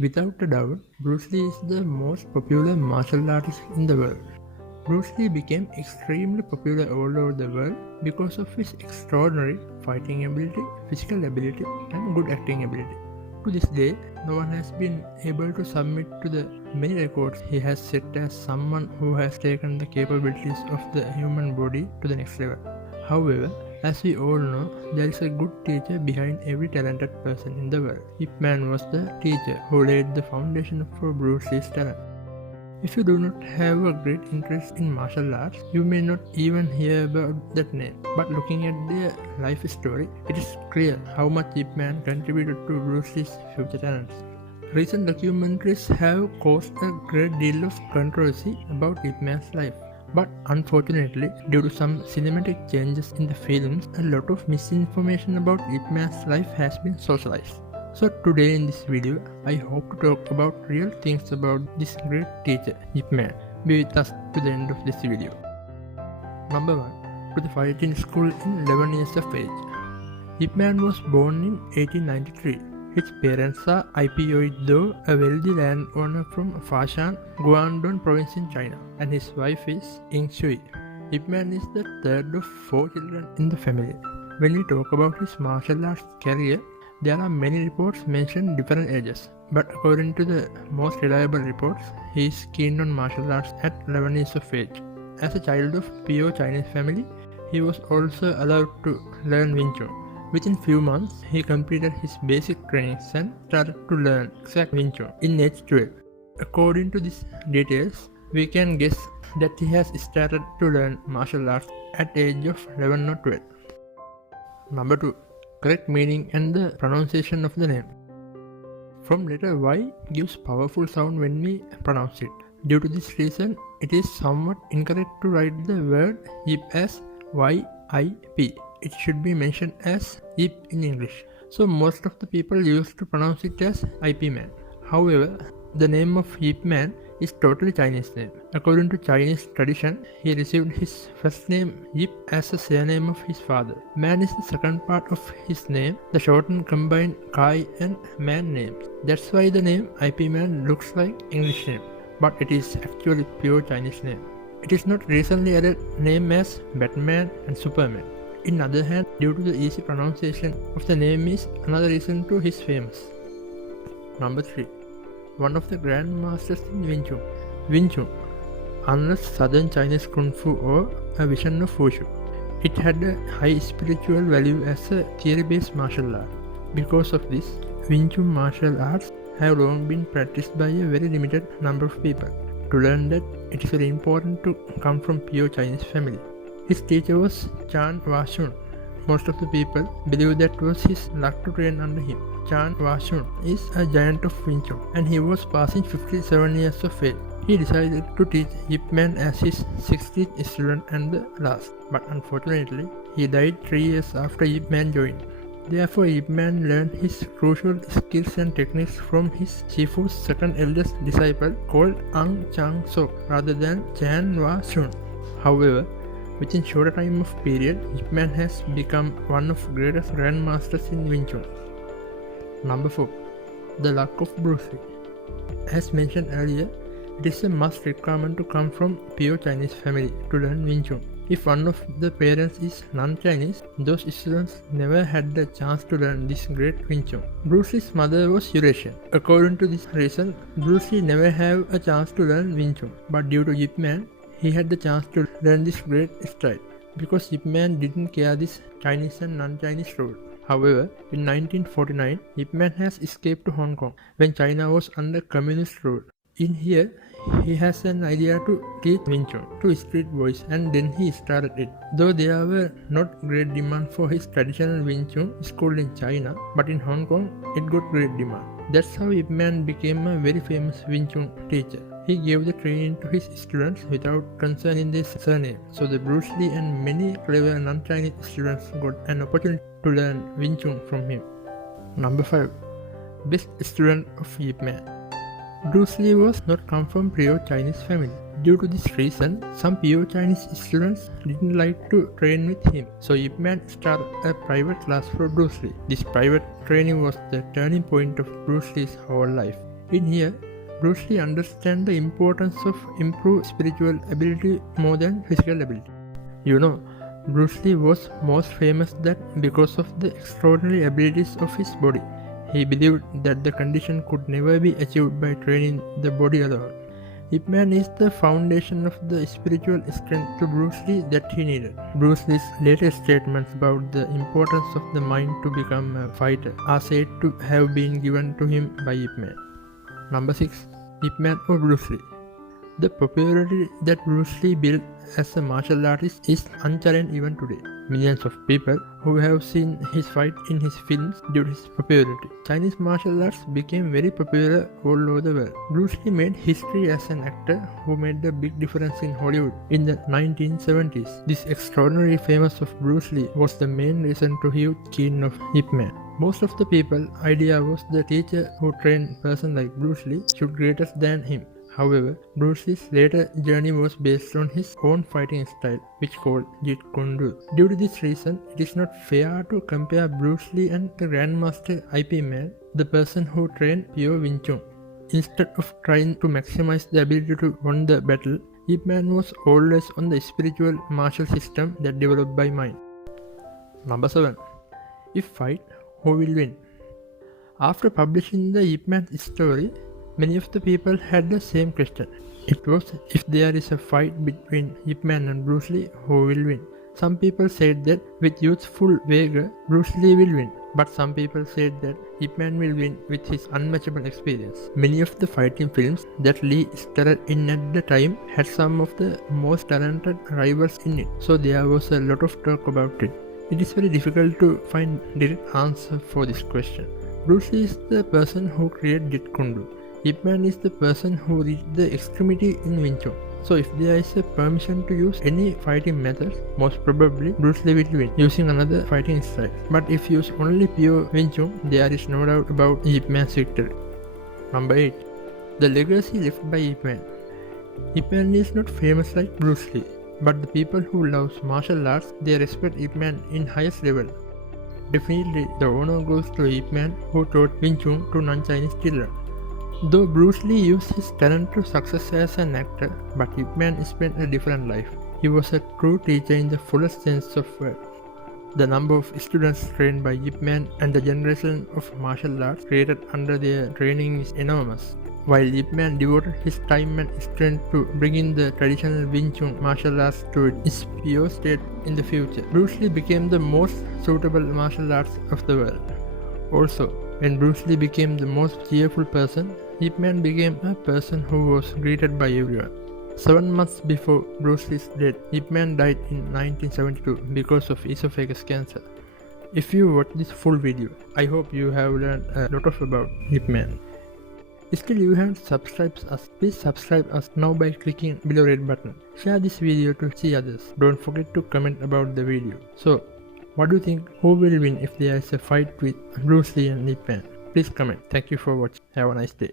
Without a doubt, Bruce Lee is the most popular martial artist in the world. Bruce Lee became extremely popular all over the world because of his extraordinary fighting ability, physical ability, and good acting ability. To this day, no one has been able to submit to the many records he has set as someone who has taken the capabilities of the human body to the next level. However, as we all know, there is a good teacher behind every talented person in the world. Yip Man was the teacher who laid the foundation for Bruce Lee's talent. If you do not have a great interest in martial arts, you may not even hear about that name. But looking at their life story, it is clear how much Yip Man contributed to Bruce Lee's future talents. Recent documentaries have caused a great deal of controversy about Yip Man's life. But unfortunately, due to some cinematic changes in the films, a lot of misinformation about Yip Man's life has been socialized. So today in this video, I hope to talk about real things about this great teacher, Yip Man. Be with us to the end of this video. Number 1. To the fighting school in 11 years of age. Yip Man was born in 1893. His parents are Do, a wealthy landowner from Foshan, Guangdong province in China, and his wife is Ying Shui. Yip Man is the third of 4 children in the family. When we talk about his martial arts career, there are many reports mention different ages, but according to the most reliable reports, he is keen on martial arts at 11 years of age. As a child of pure Chinese family, he was also allowed to learn Wing Chun. Within few months, he completed his basic trainings and started to learn exact Wing Chun in age 12. According to these details, we can guess that he has started to learn martial arts at age of 11 or 12. Number 2. Correct meaning and the pronunciation of the name. From letter Y gives powerful sound when we pronounce it. Due to this reason, it is somewhat incorrect to write the word Yip as Y-I-P. It should be mentioned as Yip in English. So most of the people used to pronounce it as IP Man. However, the name of Yip Man is totally Chinese name. According to Chinese tradition, he received his first name Yip as a surname of his father. Man is the second part of his name, the shortened combined Kai and Man names. That's why the name IP Man looks like English name, but it is actually pure Chinese name. It is not recently added name as Batman and Superman. In other hand, due to the easy pronunciation of the name is another reason to his famous. Number 3. One of the grandmasters in Wing Chun. Wing Chun, unlike southern Chinese Kung Fu or a vision of Wushu, it had a high spiritual value as a theory-based martial art. Because of this, Wing Chun martial arts have long been practiced by a very limited number of people. To learn that, it is very important to come from pure Chinese family. His teacher was Chan Washun. Most of the people believe that was his luck to train under him. Chan Washun is a giant of Wing Chun and he was passing 57 years of age. He decided to teach Yip Man as his 60th student and the last, but unfortunately, he died 3 years after Yip Man joined. Therefore, Yip Man learned his crucial skills and techniques from his Shifu's second eldest disciple called Ang Chang Sok rather than Chan Washun. However, within shorter time of period, Yip Man has become one of greatest grandmasters in Wing Chun. Number 4. The luck of Bruce Lee. As mentioned earlier, it is a must requirement to come from pure Chinese family to learn Wing Chun. If one of the parents is non-Chinese, those students never had the chance to learn this great Wing Chun. Bruce Lee's mother was Eurasian. According to this reason, Bruce Lee never had a chance to learn Wing Chun. But due to Yip Man, he had the chance to learn this great style because Yip Man didn't care this Chinese and non-Chinese rule. However, in 1949, Yip Man has escaped to Hong Kong when China was under communist rule. In here, he has an idea to teach Wing Chun to street boys and then he started it. Though there were not great demand for his traditional Wing Chun school in China, but in Hong Kong, it got great demand. That's how Yip Man became a very famous Wing Chun teacher. He gave the training to his students without concerning their surname, so the Bruce Lee and many clever non-Chinese students got an opportunity to learn Wing Chun from him. Number 5. Best student of Yip Man. Bruce Lee was not come from pure Chinese family. Due to this reason, some pure Chinese students didn't like to train with him, so Yip Man started a private class for Bruce Lee. This private training was the turning point of Bruce Lee's whole life. In here, Bruce Lee understands the importance of improved spiritual ability more than physical ability. You know, Bruce Lee was most famous that because of the extraordinary abilities of his body. He believed that the condition could never be achieved by training the body alone. Yip Man is the foundation of the spiritual strength to Bruce Lee that he needed. Bruce Lee's latest statements about the importance of the mind to become a fighter are said to have been given to him by Yip Man. Number 6. Yip Man or Bruce Lee. The popularity that Bruce Lee built as a martial artist is unchallenged even today. Millions of people who have seen his fight in his films due to his popularity. Chinese martial arts became very popular all over the world. Bruce Lee made history as an actor who made a big difference in Hollywood in the 1970s. This extraordinary famous of Bruce Lee was the main reason to huge keen of Yip Man. Most of the people idea was the teacher who trained person like Bruce Lee should greater than him. However, Bruce Lee's later journey was based on his own fighting style, which called Jeet Kune Do. Due to this reason, it is not fair to compare Bruce Lee and the Grandmaster Yip Man, the person who trained pure Wing Chun. Instead of trying to maximize the ability to win the battle, Yip Man was always on the spiritual martial system that developed by mind. Number 7. If fight, who will win? After publishing the Yip Man story, many of the people had the same question. It was, if there is a fight between Yip Man and Bruce Lee, who will win? Some people said that with youthful vigor, Bruce Lee will win. But some people said that Yip Man will win with his unmatchable experience. Many of the fighting films that Lee starred in at the time had some of the most talented rivals in it. So there was a lot of talk about it. It is very difficult to find direct answer for this question. Bruce Lee is the person who created Jeet Kune Do. Yip Man is the person who reached the extremity in Wing Chun. So if there is a permission to use any fighting methods, most probably Bruce Lee will win using another fighting style. But if use only pure Wing Chun, there is no doubt about Yip Man's victory. Number 8. The legacy left by Yip Man. Yip Man is not famous like Bruce Lee, but the people who love martial arts, they respect Yip Man in highest level. Definitely the honor goes to Yip Man who taught Wing Chun to non-Chinese children. Though Bruce Lee used his talent to success as an actor, but Yip Man spent a different life. He was a true teacher in the fullest sense of word. The number of students trained by Yip Man and the generation of martial arts created under their training is enormous. While Yip Man devoted his time and strength to bringing the traditional Wing Chun martial arts to its pure state in the future, Bruce Lee became the most suitable martial arts of the world. Also, when Bruce Lee became the most cheerful person, Yip Man became a person who was greeted by everyone. 7 months before Bruce Lee's death, Yip Man died in 1972 because of esophagus cancer. If you watch this full video, I hope you have learned a lot about Yip Man. Still you haven't subscribed us, please subscribe us now by clicking below red button. Share this video to see others. Don't forget to comment about the video. So, what do you think? Who will win if there is a fight with Bruce Lee and Yip Man? Please comment. Thank you for watching. Have a nice day.